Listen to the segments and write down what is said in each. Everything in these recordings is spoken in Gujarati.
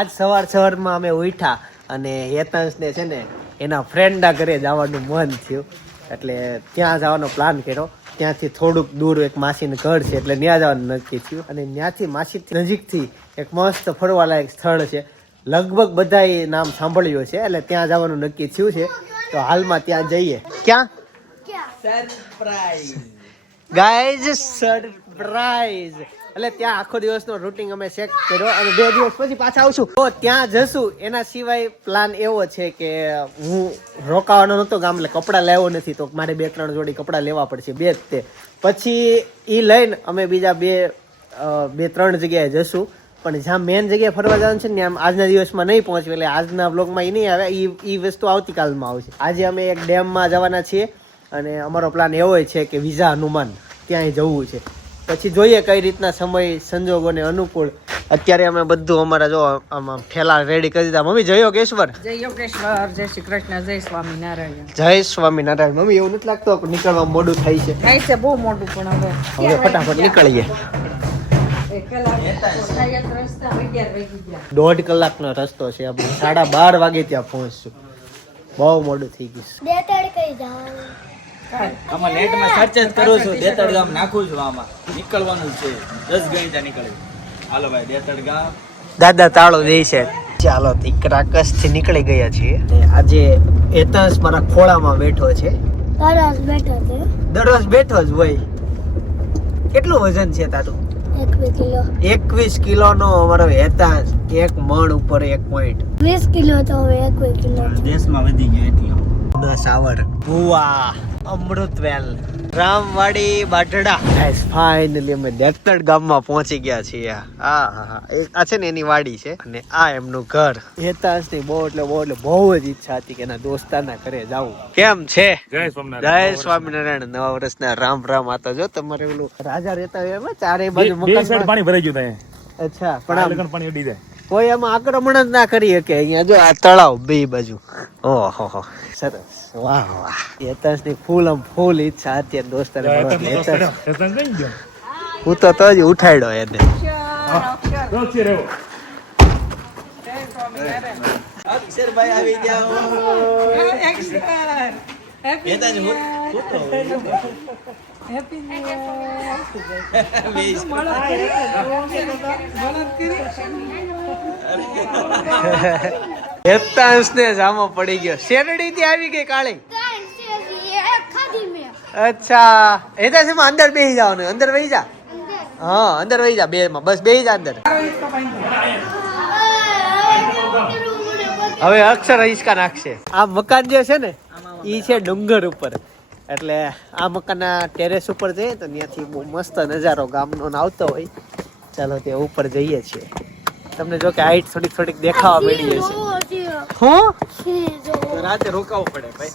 આજ સવારમાં અમે ઉઠ્યા અને હેતાંશને છે ને એના ફ્રેન્ડના ઘરે જવાનું મન થયું એટલે ત્યાં જવાનો પ્લાન કર્યો. ત્યાંથી થોડુંક દૂર એક માસીનું ઘર છે એટલે ત્યાં જવાનું નક્કી થયું અને ત્યાંથી માસી નજીકથી એક મસ્ત ફરવાલાયક સ્થળ છે. લગભગ બધાએ નામ સાંભળ્યું છે એટલે ત્યાં જવાનું નક્કી થયું છે. તો હાલમાં ત્યાં જઈએ. ક્યાં? Surprise guys, surprise. એટલે ત્યાં આખો દિવસનો રૂટિન અમે ચેક કર્યો અને 2 દિવસ પછી પાછા આવશું તો ત્યાં જશું. એના સિવાય પ્લાન એવો છે કે હું રોકાવાનો નહોતો ગામ એટલે કપડાં લાવ્યો નથી તો મારે 2-3 જોડી કપડાં લેવા પડશે. 2 જ તે પછી એ લઈને અમે બીજા 2-3 જગ્યાએ જશું. પણ જ્યાં મેન જગ્યાએ ફરવા જવાનું છે ને આમ આજના દિવસમાં નહીં પહોંચવું એટલે આજના બ્લોગમાં એ નહીં આવે. એ વસ્તુ આવતીકાલમાં આવશે. આજે અમે એક ડેમમાં જવાના છીએ અને અમારો પ્લાન એવો છે કે વિઝા હનુમાન ત્યાંય જવું છે. પછી જોઈએ કઈ રીતના સમય સંજોગોને અનુકૂળ. અત્યારે અમે બધું અમારા જો આમાં ઠેલા રેડી કરી દીધા. મમ્મી જય યોગેશ્વર. જય યોગેશ્વર, જય શ્રી કૃષ્ણ, જય સ્વામિનારાયણ. જય સ્વામિનારાયણ. મમ્મી એવું નથી લાગતું નીકળવા મોડું થાય છે? થાય છે બહુ મોટું પણ હવે ફટાફટ નીકળીએ. 1.5 કલાકનો રસ્તો છે. આપણે 12:30 વાગે ત્યાં પહોંચશું. બહુ મોડું થઈ ગયું. આમાં નેટમાં સર્ચ જ કરું છું. દેતડ ગામ નાખું છું. આમાં નીકળવાનું છે 10 ગણિતા નીકળી. હાલો ભાઈ દેતડ ગામ. દાદા તાળો દે છે. ચાલો ક્રાકસ થી નીકળી ગયા છીએ. આજે હેતાંશ મારા ખોળામાં બેઠો છે. દરરોજ બેઠો જ હોય. કેટલું વજન છે તારું? 21 કિલો નો અમારો હેતાંશ. 1 મણ ઉપર 1 પોઈન્ટ 20 કિલો તો હવે 1 કિલો દેશમાં વધી ગયો એટલો. સાવર ભુવા અમૃતવેલ રામવાડી બાઢડા. ગાઈસ ફાઇનલી અમે દેતડ ગામમાં પહોંચી ગયા છીએ. આ છે ને એની વાડી છે અને આ એમનું ઘર. હેતાંશની બહુ બહુ જ ઈચ્છા હતી કે એના દોસ્તારના ઘરે જાવું. કેમ છે? જય સ્વામિનારાયણ. જય સ્વામિનારાયણ. નવા વર્ષના રામ રામ. આતા જો તમારે ઓલું રાજા રહેતા હોય એમાં ચારે બાજુ બે સાઈડ પાણી ભરાઈ ગયું ત્યાં. અચ્છા પણ લગન પાણી ઉડી જાય. કોઈ એમાં આક્રમણ જ ના કરી શકે. અહીંયા જો આ તળાવ બે બાજુ. ઓહો સરસ. વાહ વાહ. હેતાંશની ફૂલ ઈચ્છા હતી દોસ્તાને મળવાની. હું તો જ ઉઠાડ્યો એને. અક્ષરભાઈ આવી જાઓ. હેપી હેતાંશ ને જામો પડી ગયો. શેરડી થી આવી ગઈ કાળી. અચ્છા હેતાંશ એમાં અંદર બેસી જવાનું. અંદર વહી જા. હા અંદર વહી જા. 2 માં બસ બેસી જા અંદર. હવે અક્ષર હિંચકા નાખશે. આ મકાન જે છે ને ઈ છે ડુંગર ઉપર એટલે આ મકાનના ટેરેસ ઉપર જઈએ તો ત્યાંથી બહુ મસ્ત નજારો ગામનો આવતો હોય. ચાલો તે ઉપર જઈએ છીએ. તમને જો કે હાઈટ થોડીક દેખાવા મળી છે. હું રાતે રોકાવું પડે ભાઈ.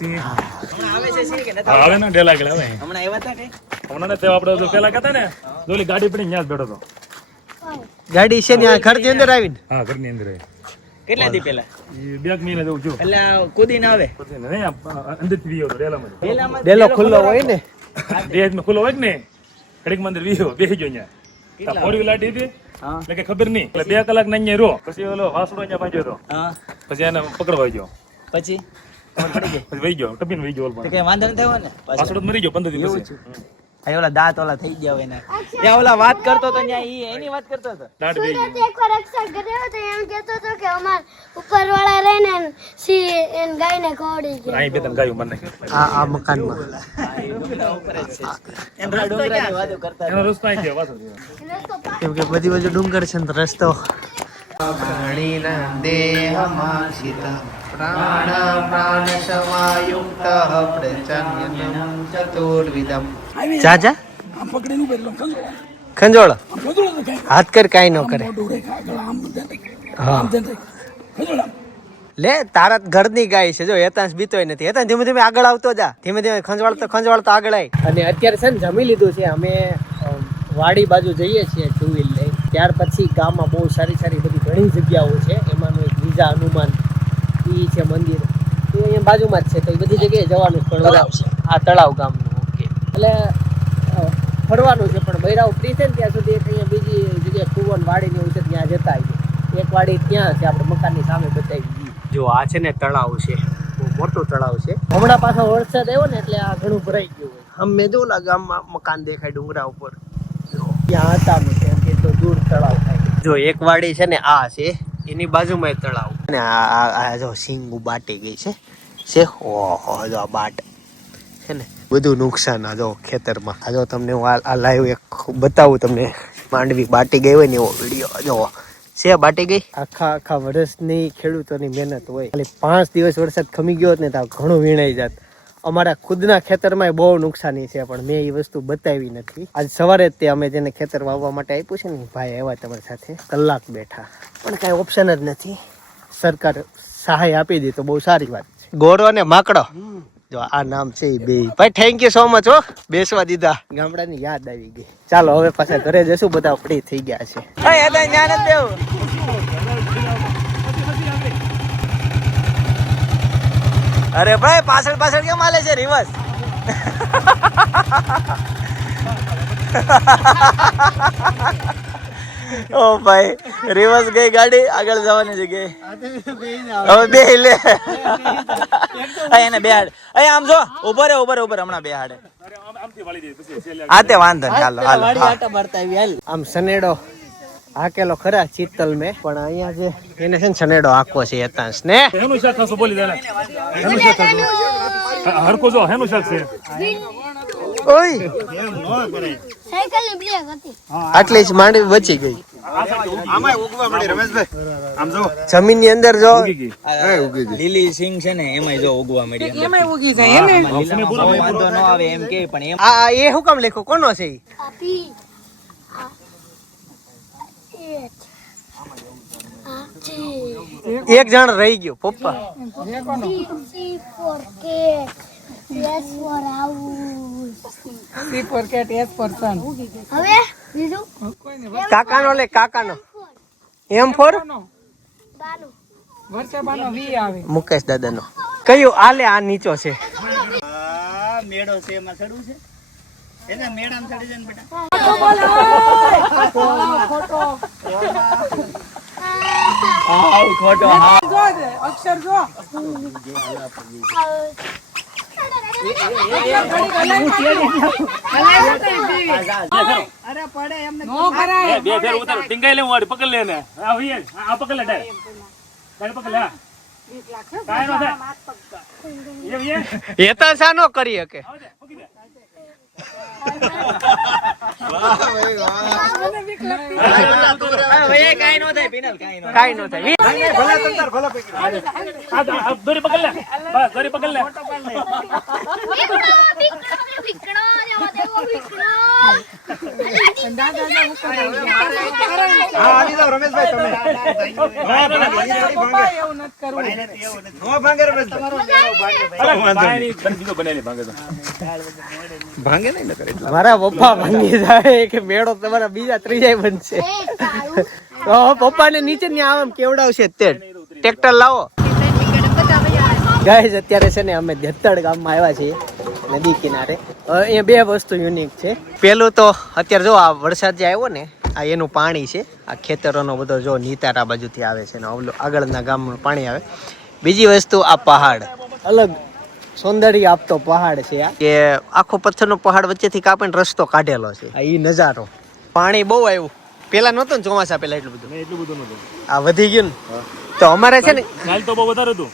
હમણાં આવે છે સી કે નથી? આવે ને ડેલા ગયેલા આવે. હમણાં આવ્યા હતા કે? હમણાં ને તે આપણે તો પેલા કહેતા ને ઓલી ગાડી પડી ત્યાં જ બેઠો હતો. ગાડી છે ને ઘરની અંદર આવીને. હા ઘરની અંદર આવી. કેટલા દી પહેલા? 2 મહિના જેવું છું. એટલે કુદીને આવે. અંદર થી વિયો ડેલામાં. ડેલો ખુલ્લો હોય ને. દેહમાં ખુલ્લો હોય ને કડીક મંદિર વિયો બેસી ગયો અહીંયા. 4 વ્હીલ લાટી હતી એટલે કે ખબર નહીં. એટલે 2 કલાક ના અહીંયા રહ્યો. પછી ઓલો વાસડો અહીંયા બાંધ્યો હતો. હા પછી એને પકડવા ગયો. પછી પછી વહી ગયો ટપીને વહી ગયો. તો કઈ વાંધો નથી થયો ને? વાસડો મરી ગયો 15 દિવસ પછી. આ ઓલા દાંત ઓલા થઈ ગયા હોય ને. ત્યાં ઓલા વાત કરતો તો ત્યાં ઈ એની વાત કરતો હતો. દાંત વહી ગયો. એકવાર અક્ષર કર્યો તો એમ કહેતો હતો કે અમાર ઉપરવાળા રહીને સી એન ગાયને ખવડી ગયા. અહીં 2-3 ગાયો મને. આ મકાનમાં એમ ડુંગરાની વાતો કરતા એનો રસ્તો અહીં છે વાસણ. કેમ કે બધી બાજુ ડુંગર છે ને રસ્તો. પ્રાણીના દેહમાં સીતા પ્રાણ સમાયુક્ત પ્રચન્યનમ ચતુર્વિધમ. જા ખંજોળ હાથ કર કાઈ ન કરે. હા લે તારા ઘરની ગાય છે. જો હેતાંશ બીતોય નથી. હેતાંશ ધીમે ધીમે આગળ આવતો જા. ધીમે ધીમે ખંજવાળતો આગળ આવી. અને અત્યારે છે ને જમી લીધું છે. અમે વાડી બાજુ જઈએ છીએ 2 વ્હીલ લઈ. ત્યાર પછી ગામમાં બહુ સારી બધી ઘણી જગ્યાઓ છે. એમાંનું એક વિઝા હનુમાન ઈ છે મંદિર. એ અહીંયા બાજુમાં જ છે. તો એ બધી જગ્યાએ જવાનું પણ આ તળાવ ગામનું. ઓકે એટલે ફરવાનું છે પણ બૈરાઓ ફ્રી છે ને ત્યાં સુધી એક અહીંયા બીજી જગ્યાએ કુવન વાડી ને એવું છે ત્યાં જતા આવીએ. એક વાડી ત્યાં છે, આપણે મકાનની સામે બતાવી. જો આ છે ને તળાવ છે, બહુ મોટું તળાવ છે. હમણાં પાછો વરસાદ આવ્યો ને એટલે આ ઘણું ભરાઈ ગયું હોય. અમે જો ગામમાં મકાન દેખાય ડુંગરા ઉપર, ત્યાં હતા અમે, કેમ કે તો દૂર તળાવ થાય. જો એક વાડી છે ને આ છે, એની બાજુમાં તળાવ, અને આ જો સિંગુ બાટી ગઈ છે. ઓહો જો આ બાટ છે ને, બધું નુકસાન આ જો ખેતરમાં. આ જો તમને હું આ લાઈવ એક બતાવું તમને, માંડવી બાટી ગઈ હોય ને એવો વિડીયો જો છે. બાટી ગઈ. આખા વર્ષની ખેડૂતોની મહેનત હોય, ખાલી 5 દિવસ વરસાદ ખમી ગયો ને તો ઘણું વીણાઈ જાત. અમારા ખુદના ખેતરમાં બહુ નુકસાની છે, પણ મેં એ વસ્તુ બતાવી નથી. આજ સવારે તે અમે જેને ખેતર વાવવા માટે આપ્યું છે ને ભાઈ આવ્યા તમારી સાથે, કલાક બેઠા, પણ કાંઈ ઓપ્શન જ નથી. સરકાર સહાય આપી દી તો બહુ સારી વાત છે. ગોરો ને માકડો, જો આ નામ છે એ બે ભાઈ. થેન્ક યુ સો મચ હો, બેસવા દીધા. ગામડાની યાદ આવી ગઈ. ચાલો હવે પાછા ઘરે જશું, બધા ફ્રી થઈ ગયા છે. અરે ભાઈ પાછળ કેમ હાલે છે રિવર્સ? ઓ ભાઈ રિવર્સ ગઈ ગાડી, આગળ જવાની જગ્યાએ હવે બે લે. એને બેહાડ, આમ જો ઉભો રે હમણાં બેહાડે. આ તે વાંધો નહીં, હાલો. આમ સનેડો હાકેલો ખરા ચિત્તલ મેં, પણ અહીંયા જે એને છે ને સનેડો આખો છે હેતાંશ ને. હેનું શાક ખાસો બોલી દે. હેનું શાક ખાસો હરકો જો હેનું શાક છે. ઓય સાયકલની બ્રેક હતી. આટલી જ માંડવી બચી ગઈ. આમાં ઉગવા મળી રમેશભાઈ, આમ જો જમીન ની અંદર જો લીલી સિંગ છે ને એમાં જો ઉગવા મળી. એમાં ઉગી જાય એને વાંધો ન આવે એમ કે, પણ એમ આ એ હું કામ લખ્યું? કોનો છે ઈ? આપી એક જણ રહી ગયો પપ્પા. C for cat, S for house. C for cat, S for sun. હવે બીજું કાકાનો લે, કાકાનો. એમ ફોર બાનું વર્ષે બાનો વી આવે. મુકેશ દાદાનો કયું? આ લે, આ નીચો છે. આ મેળો છે એમાં ચડવું છે, એના મેળામાં ચડી જાય ને બેટા. ખોટો જો દે, અક્ષર જો. નો કરાય. બે ફેર ઉતાર, ટીંગાઈ લે, હું પકડ લે ને. આ પકડ લે ડાયરેક્ટ. પકડ લે. કાંઈ નો થાય. હેતા શા નો કરી શકે? કાઈ નો થાય. દોરી પકડ લે, બસ દોરી પકડ લે. રમેશભાઈ તમે એવું નથી કરવું. નો ભાંગે રમેશભાઈ. ભાંગે નહીં કરે. મારા પપ્પા ભાંગી જાય કે મેળો તમારા બીજા ત્રીજા બનશે. તો પપ્પા ને નીચે ને આમ કેવડાવશે તે ટ્રેક્ટર લાવો. ગાઈઝ અત્યારે છે ને અમે ધેતડ ગામમાં આવ્યા છીએ, નદી કિનારે. અહીંયા બે વસ્તુ યુનિક છે. પેલું તો અત્યારે જો આ વરસાદ જે આવ્યો ને, આ એનું પાણી છે. આ ખેતરોનો બધો જો નીતારા બાજુથી આવે છે ને આગળના ગામનું પાણી આવે. બીજી વસ્તુ આ પહાડ, અલગ સૌંદર્ય આપતો પહાડ છે. આ કે આખો પથ્થરનો પહાડ વચ્ચેથી કાપીને રસ્તો કાઢેલો છે. આ ઈ નજારો. પાણી બહુ આવ્યું, પેલા નહોતું ને ચોમાસા પેલા એટલું બધું. એટલું બધું નતું. આ વધી ગયું ને, તો અમારે છે ને કાલ તો બહુ વધારે હતું.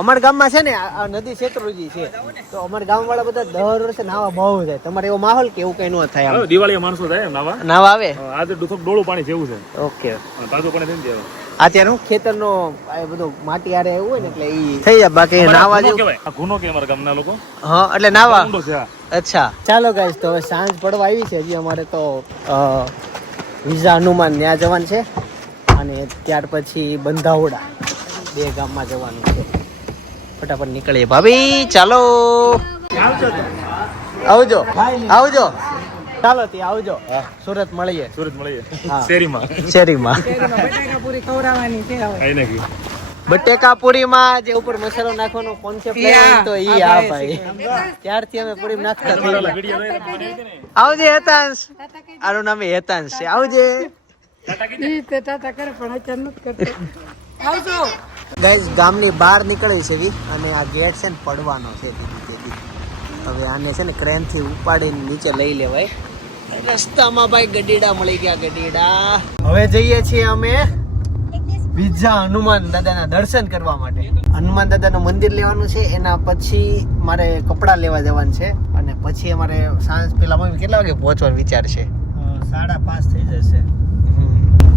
અમારા ગામમાં છે ને આ નદી શેત્રુંજી છે, તો અમારા ગામ વાળા બધા દર વર્ષે નાવા બહુ જાય. તમારે એવો માહોલ કે એવું કઈ ન થાય? હવે દિવાળી માણસો થાય નાવા નાવા આવે. આજે થોડુંક ડોળું પાણી જેવું છે. ઓકે, તાજું પાણી થઈ જાય. અત્યારે હું ખેતરનો આ બધું માટી આરે એવું હોય ને એટલે ઈ થઈ જાય. બાકી નાવા જેવું કહેવાય આ ગુનો કે અમારા ગામના લોકો. હા, એટલે નાવા. ઊંડો છે આ. અચ્છા, ચાલો ગાઈસ, તો હવે સાંજ પડવા આવી છે. હજી અમારે તો વિઝા હનુમાન ત્યાં જવાનું છે, અને ત્યાર પછી બંધાવડા, બે ગામમાં જવાનું છે. ફટાફટ નીકળીએ ભાભી, ચાલો. આવજો આવજો, ચાલો ત્યાં આવજો. સુરત મળીએ. સુરત મળીએ હા. શેરીમાં. શેરીમાં બટાકા પૂરી ખવડાવવાની છે હવે. આઈ નાખી. બટેકા પૂરીમાં જે ઉપર મસાલો નાખવાનો કોન્સેપ્ટ યા, તો ઈ આ ભાઈ ત્યારથી અમે પૂરી નાખતા થઈ ગયા. વિડિયો નહીં તો મને આવજે હેતાંશ, આનું નામ હેતાંશ છે. આવજે. ઈ તે ટાટા કરે પણ અત્યારે નથી કરતો. આવજો. ગાઈઝ ગામની બહાર નીકળી છે વી અને આ ગેટ છે ને પડવાનો છે દીદી. હવે આને છે ને ક્રેનથી ઉપાડીને નીચે લઈ લેવાય. રસ્તામાં ભાઈ ગડીડા મળી ગયા ગડીડા. હવે જઈએ છીએ અમે વિઝા હનુમાન દાદાના દર્શન કરવા માટે. હનુમાન દાદાનું મંદિર લેવાનું છે, એના પછી મારે કપડાં લેવા જવાનું છે અને પછી અમારે સાંજ પેલા મમ્મી કેટલા વાગે પહોંચવાનો વિચાર છે? 5:30 થઈ જશે.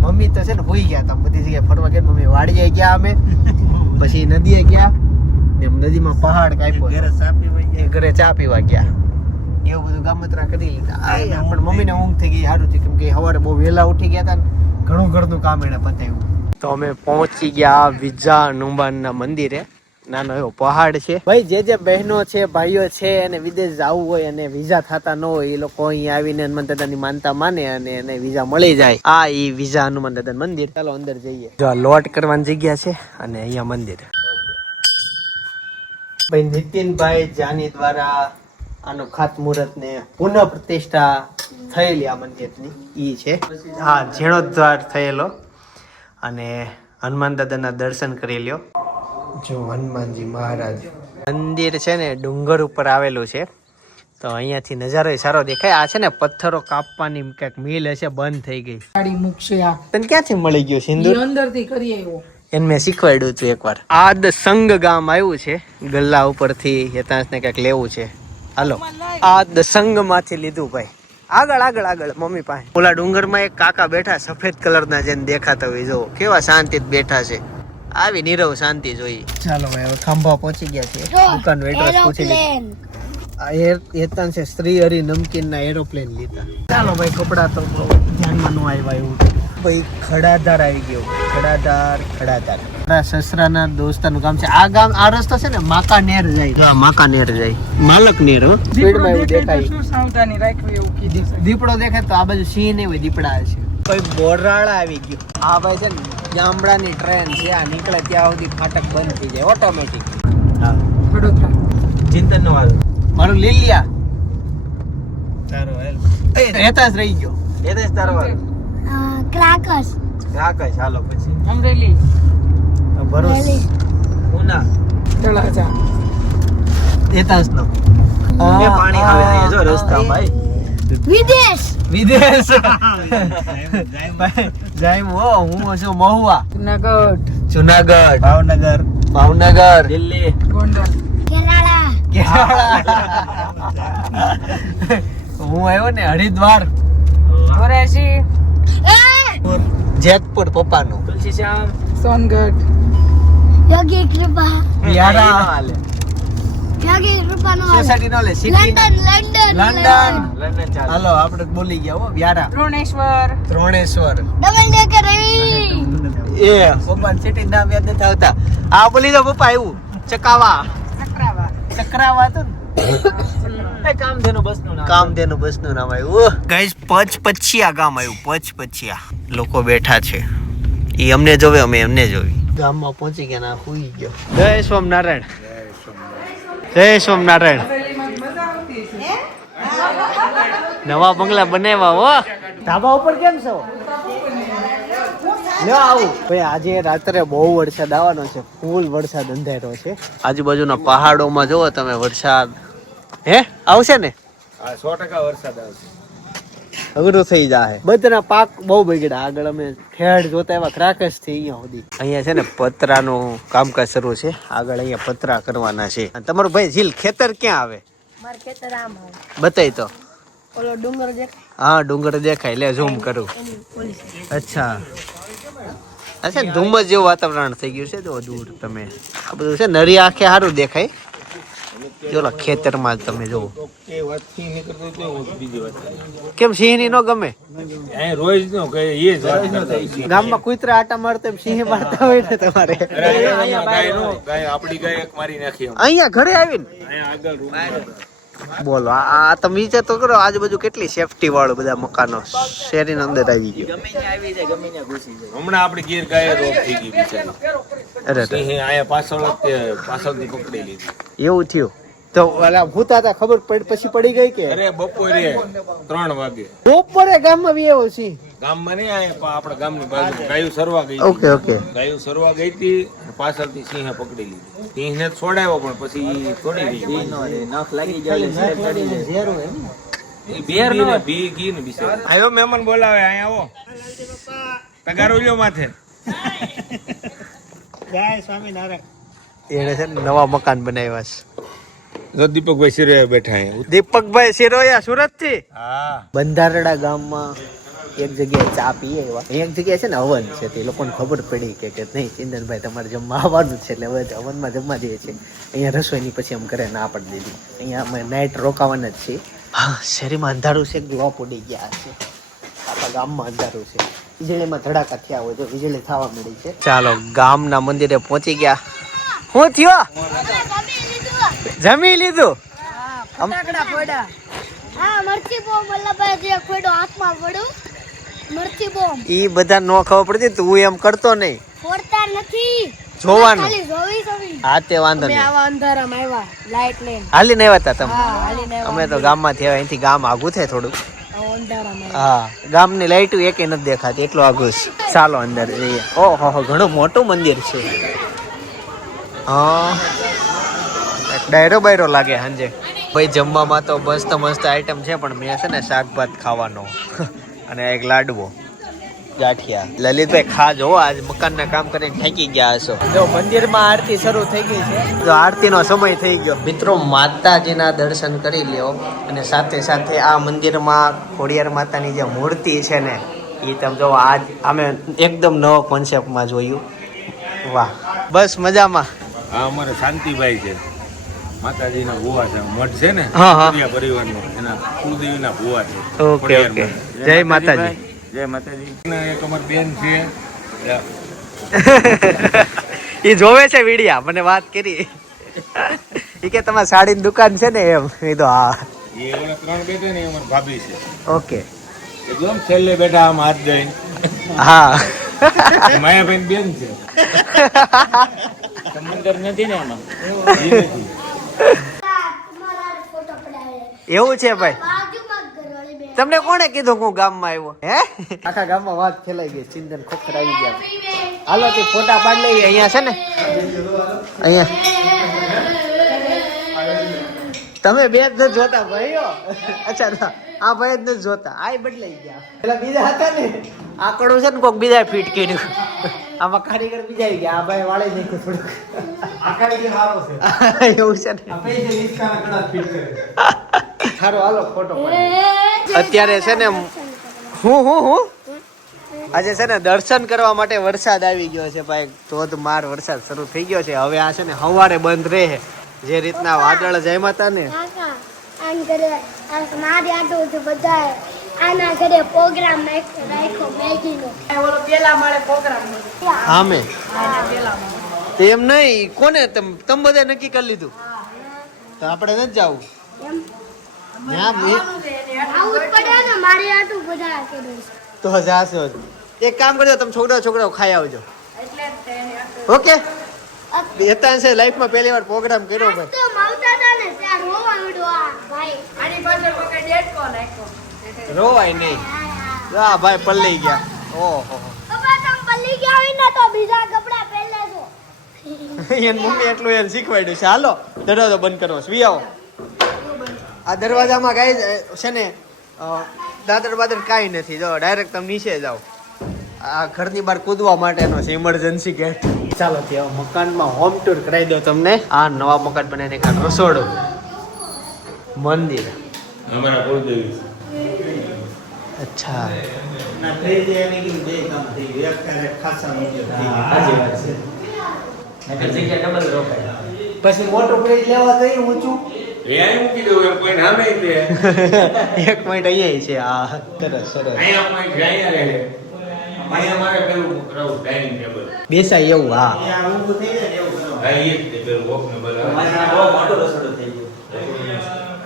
મમ્મી તો છે ને હોઈ ગયા હતા બધી જગ્યાએ ફરવા ગયા. મમ્મી વાડીએ ગયા, અમે પછી નદીએ ગયા, નદીમાં પહાડ કાપ્યો, ઘરે ચા પીવા ગયા, એવું બધું ગામતરા કરી લીધા. પણ મમ્મીને ઊંઘ થઈ ગઈ, સારું થયું, કેમ કે સવારે બહુ વહેલા ઉઠી ગયા હતા ને ઘણું ઘરનું કામ એને પતાવ્યું. તો અમે પહોંચી ગયા વિઝા હનુમાનના મંદિરે. નાનો એવો પહાડ છે ભાઈ. જે બહેનો છે, ભાઈઓ છે અને વિદેશ જવું હોય અને વિઝા થતા ન હોય, એ લોકો અહીં આવીને હનુમાન દાદાની માનતા માને અને એને વિઝા મળી જાય. આ ઈ વિઝા હનુમાન દાદાનું મંદિર. ચાલો અંદર જઈએ. જો લોટ કરવાની જગ્યા છે અને અહીંયા મંદિર. ભાઈ નીતિનભાઈ જાની દ્વારા આનું ખાતમુહૂર્ત ને પુનઃ પ્રતિષ્ઠા થયેલી આ મંદિરની ઈ છે. હા, જીર્ણોદ્ધાર થયેલો અને હનુમાન દાદાના દર્શન કરી લ્યો. જો હનુમાનજી મહારાજ મંદિર છે ને ડુંગર ઉપર આવેલું છે, તો અહીંયાથી નજારો સારો દેખાય. આ છે ને પથ્થરો કાપવાની કંઈક મિલ હશે, બંધ થઈ ગઈ. ગાડી મૂકશે આ. તને ક્યાંથી મળી ગયું સિંદૂર? અંદરથી કરી આવ્યો. એને મેં શીખવાડ્યું હતું એકવાર. આદ સંગ ગામ આવ્યું છે, ગલ્લા ઉપરથી હેતાંશને કંઈક લેવું છે. હાલો, આદ સંગ માંથી લીધું ભાઈ. આગળ આગળ આગળ મમ્મી પાસે. ઓલા ડુંગરમાં એક કાકા બેઠા, સફેદ કલરના જેને દેખાતા હોય, જો કેવા શાંતિ બેઠા છે. આવી નીરવ શાંતિ જોઈ. ચાલો ભાઈ, હવે ખાંભા પહોંચી ગયા છે. દુકાન એડ્રેસ પૂછી લીધું. આ હેતાંશ છે શ્રી હરિ નમકીન ના એરોપ્લેન લીધા. ચાલો ભાઈ, કપડા તો ધ્યાનમાં નો આવ્યા એવું. ભાઈ ખડાધાર આવી ગયો. ખડાધાર મારા સસરાના દોસ્તાનું ગામ છે આ. ગામ આ રસ્તો છે ને માકાનેર જાય. માકાનેર જાય, માલકનેર. સ્પીડમાં એવું દેખાય. શું સાવધાની રાખવી એવું કીધું છે. દીપડો દેખાય તો આ બાજુ સિંહ નહીં હોય, દીપડા છે. કોઈ બોરાળા આવી ગયો. આ ભાઈ છે ને ગામડાની ટ્રેન છે, આ નીકળે ત્યાં સુધી ફાટક બંધ થઈ જાય ઓટોમેટિક. હા, વડોદરા. ચિંતન નો હાલ મારું લીલિયા તારો હેતાશ રહી ગયો. હેતાશ તારો હાલ ક્રાકર્સ રાકેશ. હાલો પછી અમરેલી. ભરોસ ઉના તળાજા. હેતાશ નો પાણી આવે અહીંયા જો રસ્તા ભાઈ. વિદેશ વિદેશ જાય હો. હું છું મહુવા, જુનાગઢ. જુનાગઢ, ભાવનગર, દિલ્હી, ગોંડલ. કેરાળા હું આવ્યો ને હરિદ્વાર, ધોરાજી. જેતપુર પપ્પાનું, તુલસી શ્યામ, સોનગઢ. યોગી કૃપા વ્યારા, યોગી કૃપાનો સોસાયટી નો લે સિટી, લંડન લંડન ચાલ. હાલો આપણે બોલી ગયા હો. વ્યારા, ત્રણેશ્વર. ત્રણેશ્વર. ડબલ ડેકર રવિ એ પપ્પા સિટી નામ યાદ નથી આવતા. આ બોલી દો પપ્પા. એવું ચકાવા, ચક્રાવા તો કામધેનુ બસનું નામ. કામધેનુ બસનું નામ આવ્યું. ગાઈસ પચપચિયા ગામ આવ્યું. પચપચિયા લોકો બેઠા છે, ઈ અમને જોવે, અમે એમને જોવી. ગામમાં પહોંચી ગયા ના હુઈ ગયો. જય સ્વામિનારાયણ. જય સ્વામિનારાયણ. નવા બંગલા બનાવ્યા હો. ધાબા ઉપર કેમ છો? લ્યો આવું ભાઈ. આજે રાત્રે બહુ વરસાદ આવવાનો છે, ફૂલ વરસાદ અંધારો છે. આજુબાજુના પહાડોમાં જોવો તમે વરસાદ. હે આવશે ને? 100% વરસાદ આવશે. અઘરું થઈ જાય. બધાના પાક બહુ બગડ્યા. આગળ અમે ખેડ જોતા એવા ક્રાકસ થી અહીંયા સુધી. અહીંયા છે ને પતરાનું કામકાજ શરૂ છે. આગળ અહીંયા પતરા કરવાના છે. અને તમારું ભાઈ ઝીલ ખેતર ક્યાં આવે? માર ખેતર આમ આવે. બતાય તો. ઓલો ડુંગર દેખાય. હા ડુંગર દેખાય. લે ઝૂમ કરું. અચ્છા, અચ્છા ધુમ્મસ જેવું વાતાવરણ થઈ ગયું છે. જો દૂર તમે આ બધું છે નરી આંખે સારું દેખાય. જો ખેતરમાં તમે જોવો. કેમ સિંહ ની નો ગમે? રોજ નો કે એ જ વાત કરતા હોય. ગામમાં કૂતરા આટા મારતા સિંહ મારતા હોય ને તમારે. ગાય આપડી ગાય એક મારી નાખી અહીંયા ઘરે આવીને અહીંયા આગળ રૂમ. બોલો. આ તમે વિચાર તો કરો, આજુબાજુ કેટલી સેફટી વાળું બધા મકાનો. શેરીની અંદર આવી ગયો. ગમે ત્યાં આવી જાય, ગમે ત્યાં ઘૂસી જાય. હમણાં આપડી ગીર ગાય રોગ થઈ ગઈ બિચારી. અરે સિંહે આયા પાછળથી પકડી લીધી. એવું થયું તો ઓલા ભૂતા હતા ખબર પછી પડી ગઈ કે? અરે બપોરે 3 વાગે બપોરે ગામમાં બી એવો સિંહ. ગામમાં નહીં આયા પણ આપણા ગામની બાજુ ગાયું સરવા ગઈ ઓકે ઓકે ગાયું સરવા ગઈ હતી પાછળથી સિંહે પકડી લીધી સિંહને છોડાવ્યો પણ પછી તોડી ગઈ નખ લાગી જાય એટલે શેર ચડી જાય. ઝેરું એમ બેર નો ભી ઘી ને બિસે આયો મહેમાન બોલાવે અહીંયા આવો તગારો લ્યો માથે જય સ્વામિનારાયણ. એને છે ને નવા મકાન બનાવ્યા છે જો દીપકભાઈ સિરે બેઠા અહીંયા દીપકભાઈ સિરોયા સુરત થી હા બંધારડા ગામમાં એક જગ્યાએ ચા પીએ એવા એક જગ્યાએ છે ને હવન છે તે લોકોને ખબર પડી કે નહીં ચિંતનભાઈ તમારે જમવા આવવાનું જ છે એટલે હવે હવનમાં જમવા જઈએ છીએ અહીંયા રસોઈની પછી અમે ઘરે ના પાડી દીધી અહીંયા અમે નાઇટ રોકાવાના જ છીએ હા શેરીમાં અંધારું છે ગ્લોપ ઉડી ગયા છે આપણા ગામમાં અંધારું છે વીજળીમાં ધડાકા થયા હોય તો વીજળી થવા મળી છે ચાલો ગામના મંદિરે પહોંચી ગયા શું થયો જમી લીધું ફટાકડા ફોડ્યા. હા મરચી બોમ્બ વલ્લભભાઈ જે ખોડો હાથમાં પડ્યું મરચી બોમ્બ ઈ બધા નો ખબર પડતી તું એમ કરતો નહીં ફોડતા નથી જોવાનું ખાલી જોવી હા તે વાંધો અમે નહીં આવા અંધારામાં આવ્યા લાઈટ લઈને. હાલીને આવ્યા હતા તમે હા હાલીને આવ્યા. અમે તો ગામમાંથી આવ્યા અહીંથી ગામ આઘું થાય થોડું આવા અંધારામાં આવ્યા. હા ગામની લાઈટ એકે નથી દેખાતી એટલું આઘું છે ચાલો અંદર જઈએ ઓહો ઘણું મોટું મંદિર છે હા ડાયરો બાયરો લાગે સાંજે ભાઈ જમવામાં તો મસ્ત આઈટમ છે પણ મેં છે ને શાક ભાત ખાવાનો અને એક લાડવો ગાંઠિયા લલિતભાઈ ખાજો આજ મકાનના કામ કરીને થાકી ગયા હશો જો મંદિરમાં આરતી શરૂ થઈ ગઈ છે જો આરતીનો સમય થઈ ગયો મિત્રો માતાજીના દર્શન કરી લ્યો અને સાથે સાથે આ મંદિરમાં ખોડિયાર માતાની જે મૂર્તિ છે ને એ તમે જો આજ અમે એકદમ નવો કોન્સેપ્ટમાં જોયું વાહ બસ મજામાં આ અમારે શાંતિભાઈ છે માતાજીના ભુવા છે મઠ છે ને હા, હા. સૂર્યા પરિવારનો એના કુળદેવીના ભુવા છે ઓકે ખોડિયાર ઓકે માતા. જય માતાજી જય માતાજી. અને એક અમારી બેન છે એ જોવે છે વિડિયા મને વાત કરી એ કે તમારી સાડીની દુકાન છે ને એમ એ તો હા એ ઓલા ત્રણ બેઠા ને એ અમારી ભાભી છે ઓકે એકદમ છેલ્લે બેઠા આમ હાથ દઈને હા માયાભાઈ બેન છે સમંદર નથી ને એમાં. એ નથી. ફોટો પડાવે એવું છે ભાઈ બાજુમાં જ ઘરવાળી બેન તમને કોણે કીધું કે હું ગામમાં આવ્યો હે આખા ગામમાં વાત ફેલાઈ ગઈ ચિંતન ખોખર આવી ગયા હાલો તે ફોટા પાડ લઈએ અહીંયા છે ને અહીંયા તમે બે જ નથી જોતા ભાઈઓ અચ્છા ના, આ ભાઈ જ નથી જોતા આ બદલાઈ ગયા પેલા બીજા હતા ને આકડું છે ને કોક બીજા ફીટ કર્યું આમાં કારીગર બીજા આવી ગયા આ ભાઈ વાળી નાખ્યું થોડુંક એવું છે ને સારું હાલો ફોટો પાડીએ. અત્યારે છે ને હું આજે છે ને દર્શન કરવા માટે વરસાદ આવી ગયો છે ભાઈ ધોધમાર વરસાદ શરૂ થઈ ગયો છે હવે આ છે ને સવારે બંધ રહે જે રીતના વાદળ જામ્યા હતા ને કાકા આન ઘરે મારી આટો તો બધાએ આના ઘરે પ્રોગ્રામ રાખ્યો મેગીનો ઓલો પેલા માળે પ્રોગ્રામ આમે તો એમ નહીં કોને તમે બધા નક્કી કરી લીધું તો આપણે નથી જવું એમ ત્યાં આવું જ પડે ને મારી આટો બધા કરે તો જાશો જ. એક કામ કરજો તમે છોકરાઓ ખાઈ આવજો ઓકે બેતા છે લાઈફમાં પહેલી વાર પ્રોગ્રામ કર્યો ભાઈ તો માવતા હતા ને ત્યાં રોવા માંડ્યો આ ભાઈ આની પાછળ પકડ ડેટકો નાખ્યો. રોવાય નહીં આ ભાઈ પલ્લી ગયા ઓહો પપ્પા તમે પલ્લી ગયા હોય ને તો બીજા કપડા પહેરલે છો એન મમ્મી એટલું એને શીખવાડ્યું છે હાલો દરવાજો બંધ કરવો છે વી આવો આ દરવાજામાં કાંઈ છે ને દાદર બાદર કાંઈ નથી જો ડાયરેક્ટ તમે નીચે જાઓ આ ઘરની બહાર કૂદવા માટેનો છે ઇમરજન્સી ગેટ ચાલો ત્યાં મકાનમાં હોમ ટૂર કરાવી દો તમને આ નવા મકાન બનાવીને એક રસોડું મંદિર અમારા કુળદેવી અચ્છા નકર જગ્યા ડબલ રોકાય. પછી મોટું ફ્રીજ લેવા તો ઊંચું એ અહીં મૂકી દઉં એમ કોઈ નામે તે એક પોઈન્ટ અહીંયા છે આ સરસ સરસ અહીંયા કોઈ અહીંયા રહે અહીંયા મારે પેલું રહું ડાઇનિંગ ટેબલ બેસાય એવું હા હા એ જ તે પેલું વોક ને બધા અમારે બહુ મોટું રસોડું થઈ ગયું.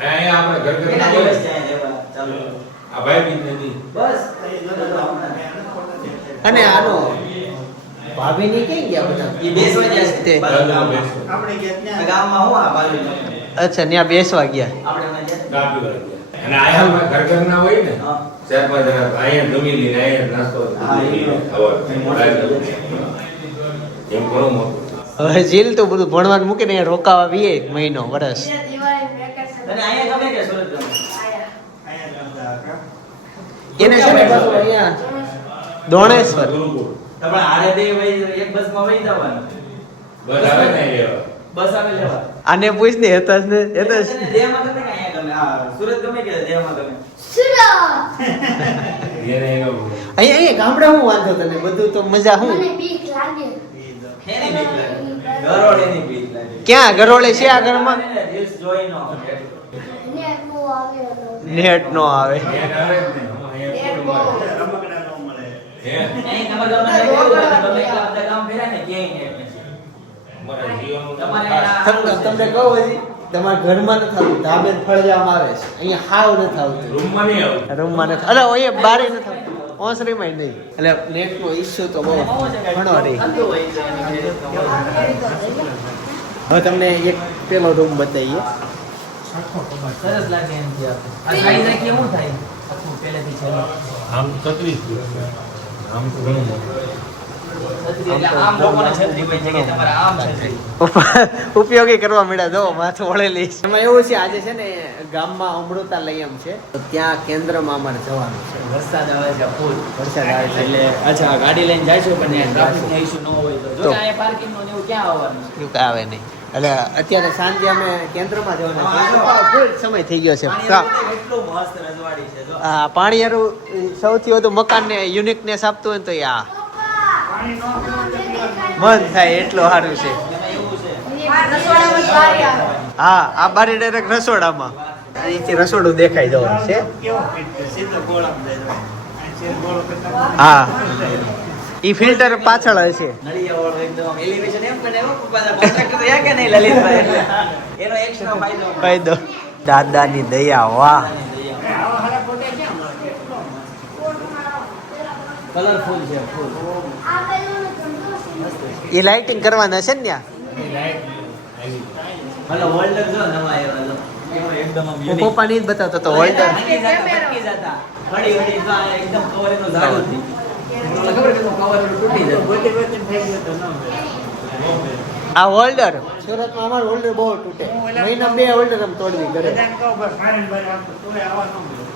અહીંયા આપણે ઘર કેટલા ઘર દિવસ ત્યાં રહેવા ચાલુ? આ ભાઈ બી નથી બસ અને આનો ભાભીની કઈ ગયા બધા એ બેસવા ગયા છે તે. દાદા બેસો આ ગામમાં હું આ બાજુ અચ્છા ત્યાં બેસવા ગયા આપણે અહીંયા ગયા. દાદુ અને અહીંયા ઘર ઘરના હોય ને હા. ચાર પાંચ જણા અહીંયા જમી લઈને અહીંયા નાસ્તો એમ ઘણું મોટું. હવે જીલ તો બધું ભણવાનું મૂકીને અહીંયા રોકાવા વીએ મહિનો વર્ષ તને અહીંયા ગમે કે સુરત ગમે? એને છે ને પાછું અહીંયા દોણેશ્વર તમારે આરે બે એક બસમાં વહી જવાનું. બસ આવે ને લેવા. બસ આવે લેવા. આને પૂછ ને હેતસ ને હેતસ તને દેહમાં ગમે કે અહીંયા ગમે? હા, સુરત ગમે કે દેહમાં ગમે? સુરત એને એનો અહીંયા ગામડા હું વાંધો તને બધું તો મજા હું મને બીક લાગે એની બીક લાગે. ગરોળીની બીક લાગે. ક્યાં ગરોળે છે આ ઘરમાં રીલ્સ જોઈ નો આવે. નેટ નો આવે નેટ નો આવે નેટ આવે જ ને. હે? અહીં તમારા ગામમાં નેટ એવું હોય તો તમે એટલા બધા ગામ ફેર્યા ને ક્યાંય નેટ નથી. અમારા જીવનનું તો તમારે ખાસ. તમને કહું હજી તમારા ઘરમાં નથી આવતું ધાબે ફળજામાં આવે છે અહીંયા હાવ નથી આવતું રૂમમાં નહીં આવું. રૂમમાં નથી અરે અહીંયા બારે નથી આવતું ઓસરીમાં નહીં એટલે નેટનો ઇસ્યુ તો બહુ ઘણો રહી થતું હોય છે એની જે હવે તમને એક પેલો રૂમ બતાવીએ સરસ લાગે એમ છે આપણે. આ સાઈઝ આ કેવું થાય આખું પહેલેથી છે આમ 36 આમ તો ઘણું મોટું. એટલે આમ લોકોને છત્રી હોય છે કે તમારે આમ છત્રી. ઉપયોગી કરવા મળ્યા જો માથું વળેલી એમાં એવું છે આજે છે ને ગામમાં અમૃતાલયમ છે તો ત્યાં કેન્દ્રમાં અમારે જવાનું છે વરસાદ આવે છે ફૂલ. વરસાદ આવે છે એટલે અચ્છા ગાડી લઈને જાય છો પણ ટ્રાફિક નો ઇશ્યુ ન હોય તો જો કે અહીંયા પાર્કિંગ નો ને એવું ક્યાં આવવાનું છે? એવું કાંઈ આવે નહીં એટલે અત્યારે સાંજે અમે કેન્દ્રમાં જવાના છે ફૂલ સમય થઈ ગયો છે પાણી એટલું મસ્ત રજવાડી છે જો. હા પાણી હારું સૌથી વધુ મકાનને યુનિકનેસ આપતું હોય ને તો આ મન થાય એટલું સારું છે એમાં એવું છે હા આ બારી ડાયરેક્ટ રસોડામાં અહીંથી રસોડું દેખાઈ જવાનું છે હા ઈ ફિલ્ટર પાછળ હશે નળિયાવાળો એકદમ એલિવેશન એમ બનાવ્યો પણ કોન્ટ્રાક્ટર તો યા કે નહીં લલિતભાઈ એટલે એનો એક્સ્ટ્રા ફાયદો કહી દો દાદાની દયા વાહ કલરફુલ છે ફૂલ. આ પેલું તંદુરસ્તી એ લાઇટિંગ કરવાના છે ને ત્યાં ભલે હોલ્ડર જો નવા આવ્યા જો. એમાં એકદમ આમ હું unique. પપ્પાની જ બતાવતો તો હોલ્ડર નક્કી જતા. ઘડી ઘડી જો આ એકદમ cover એનું ઝાડું હતી. તમને ખબર છે કે cover એનું તૂટી જાય. આ હોલ્ડર સુરતમાં અમારું હોલ્ડર બહુ તૂટે મહિના 2 હોલ્ડર આમ તોડવી કરે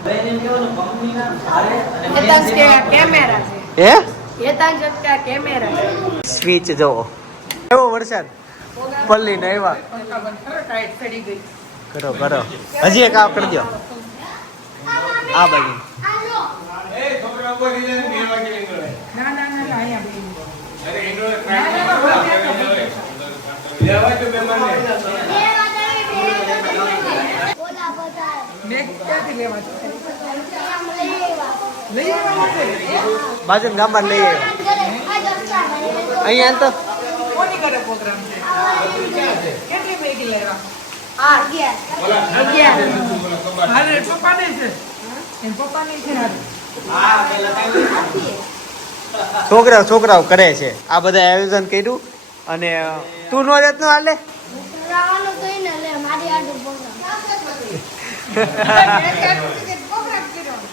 તો એને એમ કહેવાનું કંપનીના ભારે અને main હેતાંશ કે જેમાં- કેમેરા હે છે હેતાંશ કે કેમેરા છે સ્વિચ જોવો એવો વરસાદ પલ્લી ને આવ્યા ટાઈટ ચડી ગઈ કરો કરો હજી એક આવ કરી દો આ બાજુ એ છોકરા ઉભો થઈ જાય ને 2 વાગે નીકળે. ના અહીંયા બેન અરે એનો ટ્રાય લેવા તો મહેમાનને. ઓલા બધા મેં ક્યાંથી લેવા છે આમ લઈ આવ્યા. લઈ આવવાના છે બાજુ ગામમાં લઈ આવ્યા અહીંયા તો કોની ઘરે પ્રોગ્રામ છે કેટલી મેગી લેવા હા ગયા હારે પપ્પાને છે એમ પપ્પાને છે હારે છોકરાઓ કરે છે આ બધા આયોજન કર્યું અને તું નો જત નો હાલે રાવાનું તો ઈ ને લે મારી આડું બોલો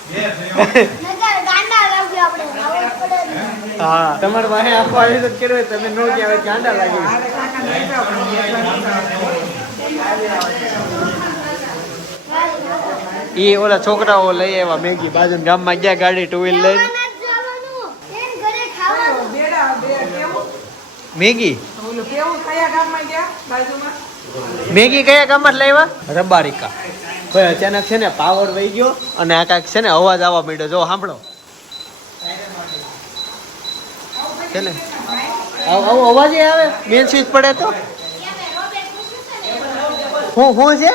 નકર ગાંડા લાગી આપણે રાવણ પડે ને. હા તમારે પાસે આખો આયોજન કર્યું હોય તમે નો ગયા ગાંડા લાગી ઈ ઓલા છોકરાઓ લઈ આવ્યા મેગી બાજુ ગામમાં ગયા ગાડી ટુ વ્હીલ લઈને ખાવાના જ જવાનું એન ઘરે ખાવાનું બેડા બે કેવું મેગી ઓલું કેવું કયા ગામમાં ગયા બાજુમાં મેગી કયા ગામમાં લાવ્યા રબારિકા ભાઈ અચાનક છે ને પાવર વહી ગયો અને આ કાંઈક છે ને અવાજ આવવા માંડ્યો જો સાંભળો છે ને આવો અવાજ આવે મેન સ્વિચ પડે તો હું છે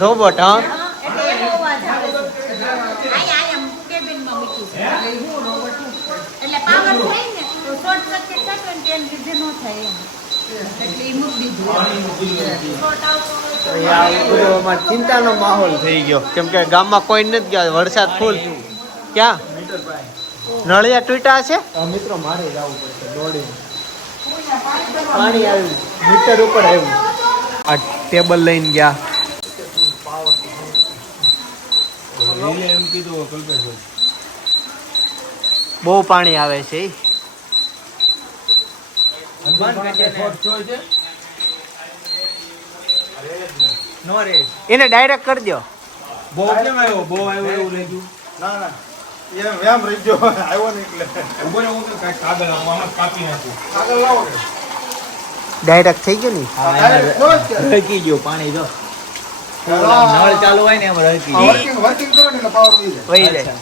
રોબોટ હા ચિંતાનો માહોલ થઈ ગયો કેમ કે ગામમાં કોઈ નથી ગયા વરસાદ ફૂલ ક્યાં નળિયા તૂટ્યા છે મિત્રો મારે જવું પડશે દોડીને પાણી આવ્યું મીટર ઉપર આવ્યું આ ટેબલ લઈને ગયા કીધું કલ્પેશ બહુ પાણી આવે છે ઈ. નો રે એને ડાયરેક્ટ કરી દો. બહુ કેમ આવ્યો બહુ આવ્યો એવું લાગ્યું ના ના એમ એમ રહી ગયો આવ્યો ને એટલે ઉભો રહો કે કાંઈક કાગળ આમાં કાપી નાખું આગળ લાવો કે ડાયરેક્ટ થઈ ગયું ને. રકી ગયો પાણી જો નળ ચાલુ હોય ને એમ રકી વર્કિંગ વર્કિંગ કરો ને એટલે પાવર વહી જાય વહી જાય.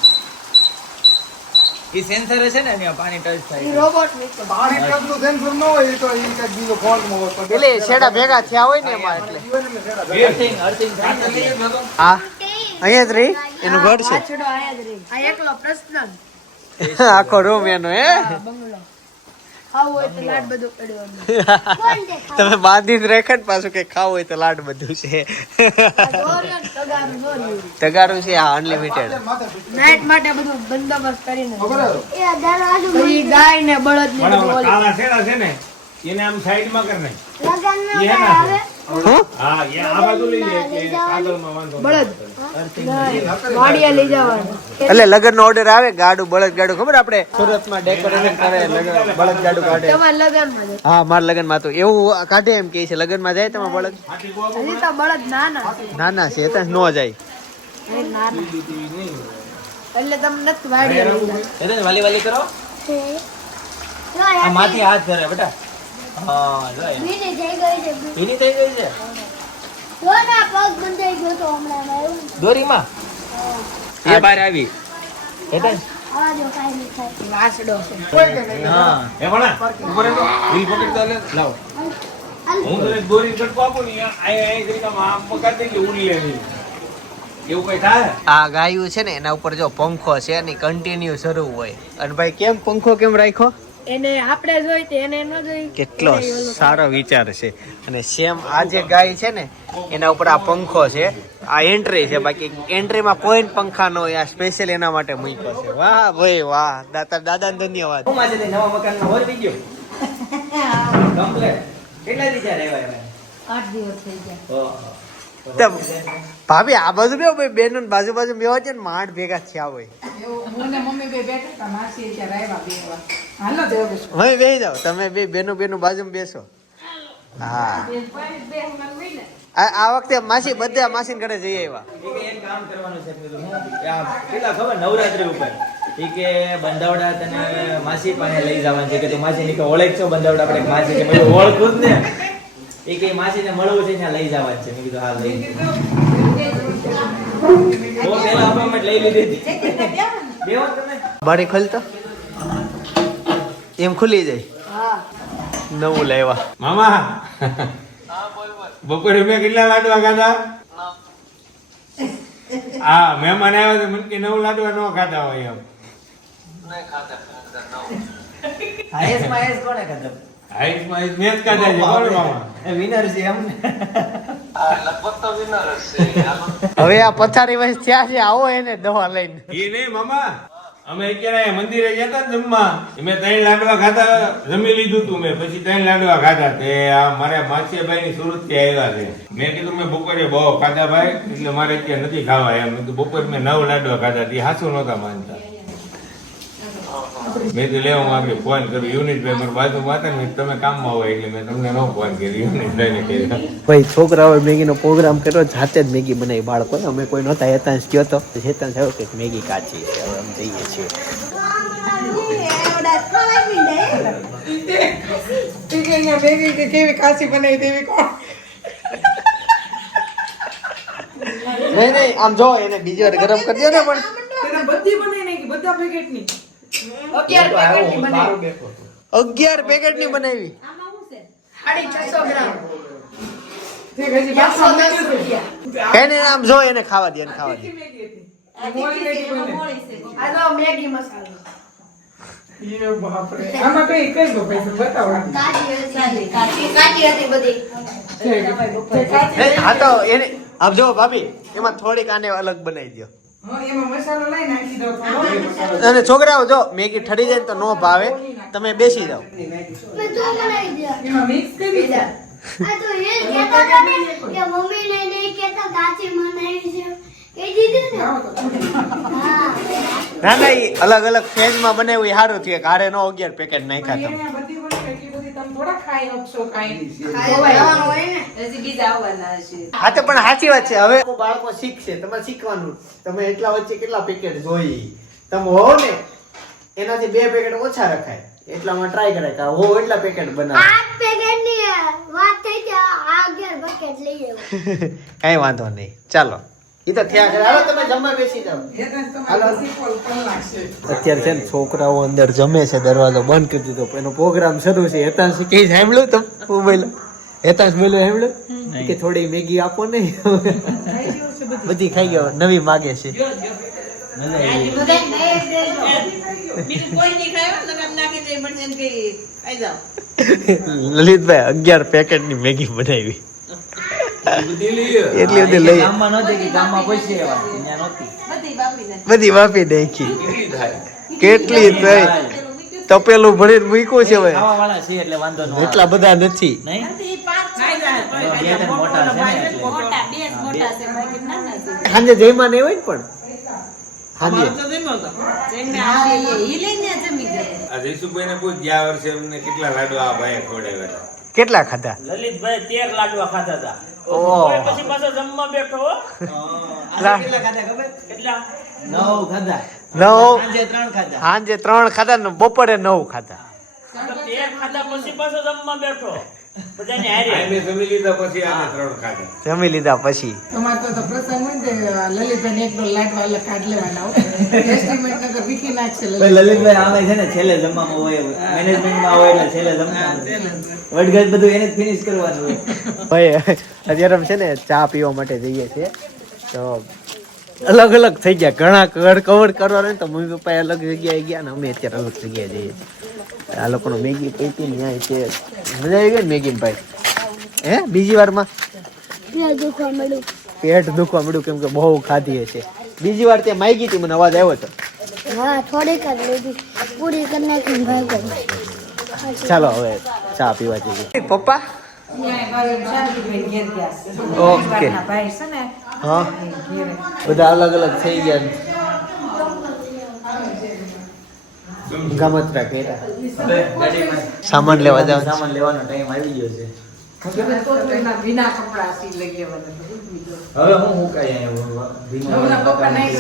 ઈ સેન્સર છે ને અહીંયા પાણી ટચ થાય રોબોટ પાણી ટ્રકનું સેન્સર ન હોય એ તો એ કઈક બીજો ફોલ્ટમાં હોય પણ એટલે શેડા ભેગા થયા હોય ને એમાં એટલે. જીવન એટલે છેડા અર્થિંગ અર્થિંગ હા અહીંયા જ રહી એનું ઘર છે. છોડો આયા જ રે આ એકલો પ્રશ્ન આખો રૂમ એનો હે. બંગલો ખાવું હોય તો લાડ બધું પડ્યો કોણ દેખાય તમે બાંધીને રાખે ને પાછું કે ખાવું હોય તો લાડ બધું છે. તગારું છે આ અનલિમિટેડ. નાઈટ માટે બધું બંદોબસ્ત કરીને એ દરવાજો પછી ગાય ને બળદ ને પણ બધું ઓલા ઓલું. કાળા શેડા છે ને એને આમ સાઈડમાં કરી નાખ લગન નો એ કઈ આવે હા એ આ બાજુ લઈ લે કે કાગળમાં વાંધો બળદ વાડિયા લઈ જવાનું એટલે લગન નો ઓર્ડર આવે ગાડું બળદ ગાડું ખબર આપણે સુરતમાં ડેકોરેશન કરે લગન બળદ ગાડું કાઢે. તમારા લગનમાં જ. હા મારા લગન માં તો એવું કાઢે એમ કે છે લગન માં જાય તમારે બળદ હજી તો બળદ નાના છે. નાના છે તો નો જાય. એ નાના એટલે તમે નથી વાડિયા લઈ જતા. એટલે વાલી વાલી કરો છે આ માથી હાથ ધરે બેટા હા જો બીજી થઈ ગઈ છે એની થઈ ગઈ છે જો ના પગ બંધાઈ ગયો તો હમણાં એવું દોરીમાં એ બહાર આવી એટલે આવા જો કાઈ નહીં થાય વાસડો છે. હા એ ભણા ઉપર તો વીલ પકડ તો લે લાવ હું તને દોરી કટકો આપું ને આ કરી કામ આમ પકડ દે કે ઉડી લે એવું કઈ થાય આ ગાયું છે ને એના ઉપર જો પંખો છે એની કન્ટિન્યુ શરૂ હોય. અને ભાઈ કેમ પંખો કેમ રાખ્યો? એને આપણે જોઈ તો એને ન જોઈ. કેટલો સારો વિચાર છે. અને સેમ આ જે ગાય છે ને એના ઉપર આ પંખો છે. આ એન્ટ્રી છે બાકી એન્ટ્રીમાં કોઈ પંખા ન હોય. આ સ્પેશિયલ એના માટે મૂક્યો છે. વાહ ભાઈ વાહ દાદા ધન્યવાદ. હું માજે નવા મકાનમાં હોર થઈ ગયો કમ્પ્લીટ કેટલા દી ચાર આવ્યા 8 દિવસ થઈ ગયા. ઓહો તેમ ભાભી આ બાજુ બે ભાઈ બેનો બાજુ બાજુ બેવા છે ને માંડ ભેગા થયા હોય. હું ને મમ્મી બે બેઠા હતા માસી ત્યારે આવ્યા બે વાર. હાલો દેવ હવે બેસી જાઓ તમે બે બેનું બાજુમાં બેસો. હા આ વખતે માસી બધા માસી ઘરે જઈ આવ્યા. ઈ કે એક કામ કરવાનું છે મેં કીધું હું આ કેટલા ખબર નવરાત્રી ઉપર ઈ કે બંધાવડા તને માસી પાસે લઈ જવાનું છે કે તું માસી ની કે ઓળખ છો બંધાવડા આપણે એક માસી છે મેં કીધું ઓળખું જ ને ઈ કે માસીને મળવું છે ત્યાં લઈ જવાનું છે મેં કીધું હા લઈ તો પેલા અપોઇન્ટમેન્ટ લઈ લીધી હતી બેહો તમે બારી ખોલતો એમ ખુલી જાય. નવું લાવ્યા. મામા બપોરે મેં કેટલા લાડવા ખાધા હા મહેમાન આવ્યા તો મને કે 9 લાડવા ન ખાધા હોય એમ હાઈએસ્ટ માં હાઈએસ્ટ કોણે કદમ હાઈટમાં હાઈટ મેં જ ખાધા છે કોણ મામા એ વિનર છે એમ ને હવે આ પથારી વયસ થયા છે આવો એને દવા લઈને. એ નહીં મામા અમે અત્યારે મંદિરે ગયા હતા ને જમવા મેં 3 લાડવા ખાધા જમી લીધું તું મેં પછી 3 લાડવા ખાધા તે આ મારા માસીભાઈ ની સુરત થી આવ્યા છે મેં કીધું મેં બપોરે બહુ ખાધા ભાઈ એટલે મારે અત્યારે નથી ખાવા એમ મેં કીધું બપોરે મેં 9 લાડવા ખાધા તે હાસું નહોતા માનતા મેં તો લેવા માંગે ફોન કર્યો યુનિટભાઈ મારી બાજુમાં હતા ને તમે કામમાં હોય એટલે મેં તમને ન ફોન કર્યો યુનિટભાઈને કર્યો ભાઈ છોકરાઓએ મેગીનો પ્રોગ્રામ કર્યો જાતે જ મેગી બનાવી બાળકો અમે કોઈ નહોતા હેતાંશ ગયો તો હેતાંશ આવ્યો કે મેગી કાચી છે હવે અમે જઈએ છીએ. કેવી કાચી બનાવી દેવી કોણ નહીં આમ જો એને બીજી વાર ગરમ કરી દો ને પણ બધી બનાવી નાખી બધા પેકેટ ની 11 પેકેટ ની બનાવી 11 પેકેટ ની બનાવી 650 ગ્રામ ઠીક હજી 210 રૂપિયા એને આમ જો એને ખાવા દે એને ખાવા દે. આ તો મેગી મસાલો એ બાપરે આમાં કઈ કઈ દો પૈસા બતાવો કાચી હતી બધી નહીં, હા તો એને આમ જો ભાભી એમાં થોડીક આને અલગ બનાવી દો. હા એમાં મસાલો લઈ નાખી દો થોડો અને છોકરાઓ જો મેગી ઠરી જાય ને તો નો ભાવે તમે બેસી જાઓ. મેં તો બનાવી દીધા એમાં મિક્સ કરી દો આ તો એ કહેતા હતા ને કે મમ્મી ને નહીં કહેતા કાચી બનાવી છે એ કહી દીધું ને લાવો તો ના ના ઈ અલગ અલગ ફેઝમાં બનાવ્યું એ સારું થયું કે હારે નો 11 પેકેટ નાખ્યા તમે એને બધી વસ્તુ એટલી બધી તમે થોડા ખાઈ શકશો કાંઈ. હા તો પણ સાચી વાત છે હવે બાળકો શીખશે તમારે શીખવાનું તમે એટલા વચ્ચે કેટલા પેકેટ જોઈ તમે હો ને એનાથી 2 પેકેટ ઓછા રખાય એટલામાં ટ્રાય કરાય કે હો એટલા પેકેટ બનાવો 8 પેકેટ ની વાત થઈ છે આ 11 બકેટ લઈ આવ્યો કઈ વાંધો નહીં ચાલો ઈ તો થયા કરે હાલો તમે જમવા બેસી જાઓ એ તો તમારે શીખવું પણ લાગશે. અત્યારે છે ને છોકરાઓ અંદર જમે છે દરવાજો બંધ કરી દીધો એનો પ્રોગ્રામ શરૂ છે હેતાંશ કઈ સાંભળ્યું તમે મોબાઈલ હેતાંશ બોલ્યો સાંભળ્યું કે થોડી મેગી આપો ને બધી ખાઈ ગયો નવી માગે છે લલિતભાઈ 11 પેકેટ ની મેગી બનાવી એટલી બધી લઈ ગામમાં નહોતી કે ગામમાં કોઈ છે એવા ત્યાં નહોતી. બધી વાપી નાખી કેટલી થઈ તપેલું ભરીને મૂક્યું છે હવે ખાવાવાળા છે એટલે વાંધો ન આવે. એટલા બધા નથી નહીં? બે ત્રણ મોટા છે ને એટલે. સાંજે જઈમાં નહીં હોય ને પણ સાંજે આ જયસુભાઈને પૂછ ગયા વર્ષે અમને કેટલા લાડવા આ ભાઈએ ખવડાવ્યા હતા. કેટલા ખાધા લલિતભાઈ 13 લાડવા ખાધા હતા ઓહ. પછી પાછો જમવા બેઠો હો. કેટલા ખાધા ખબર? કેટલા 9 ખાધા. 9 સાંજે 3 ખાધા. સાંજે 3 ખાધા ને બપોરે 9 ખાધા 13 ખાધા પછી પાછો જમવા બેઠો બધાને હારે આ મેં જમી લીધા પછી આને 3 ખાધા. જમી લીધા પછી તમારે તો પ્રસંગ હોય ને તે લલિતભાઈને એક ડોલ લાડવા અલગ કાઢ લેવાના હો. એસ્ટિમેટ નગર વિકી નાખશે ભાઈ લલિતભાઈ આમે છે ને છેલ્લે જમવામાં હોય મેનેજમેન્ટમાં હોય એટલે છેલ્લે જમવાનું વડગત બધું એને જ ફિનિશ કરવાનું હોય. ભાઈ અત્યારે અમે છે ને ચા પીવા માટે જઈએ છીએ તો અલગ અલગ થઈ ગયા ઘણા કવર કરવાના તો મમ્મી પપ્પા અલગ જગ્યાએ ગયા ને અમે અત્યારે અલગ જગ્યાએ જઈએ છીએ આ લોકોનો મેગી પીતી ને ત્યાં છે મજા આવી ગઈ ને મેગી ભાઈ હે બીજી વારમાં પેટ દુખવા મળ્યું પેટ દુખવા મળ્યું કેમ કે બહુ ખાધી હશે બીજી વાર ત્યાં માગી હતી મને અવાજ આવ્યો હતો હા થોડીક જ લીધી પૂરી કરી નાખી ભાઈ ચાલો હવે ચા પીવા જઈએ પપ્પા ઓકે હા બધા અલગ અલગ થઈ ગયા ગમતરા કર્યા સામાન લેવા જાવ સામાન લેવાનો ટાઈમ આવી ગયો છે. વિના કપડા સી લઈ લેવાના. હવે હું મુકાઈ આવ્યો હમણાં પપ્પા નહીં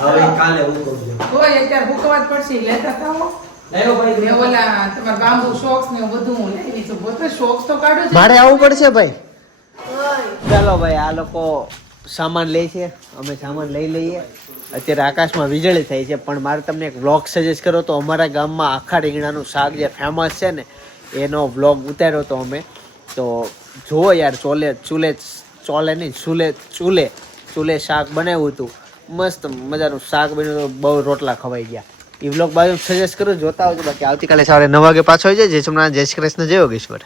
હવે કાલે હું કહું છું. તોય અત્યારે ભૂકવા જ પડશે લેતા થાઓ. લાવ્યો ભાઈ ને ઓલા તમારા બાંબુ શોક્સ ને બધું હું લઈ છું. પોતે શોક્સ તો કાઢો છે. મારે આવવું પડશે ભાઈ ચાલો ભાઈ આ લોકો સામાન લે છે અમે સામાન લઈ લઈએ અત્યારે આકાશમાં વીજળી થઈ છે પણ મારે તમને એક વ્લોગ સજેસ્ટ કરો તો અમારા ગામમાં આખા રીંગણાનું શાક જે ફેમસ છે ને એનો વ્લોગ ઉતાર્યો તો અમે તો જુઓ યાર ચૂલે શાક બનાવ્યું હતું મસ્ત મજાનું શાક બન્યું હતું બહુ રોટલા ખવાઈ ગયા એ વ્લોગ બાજુ સજેસ્ટ કરું જોતા આવજો બાકી આવતીકાલે સવારે 9 વાગે પાછો આવી જાય જય સોમનાથ જય શ્રી કૃષ્ણ જય યોગેશ્વર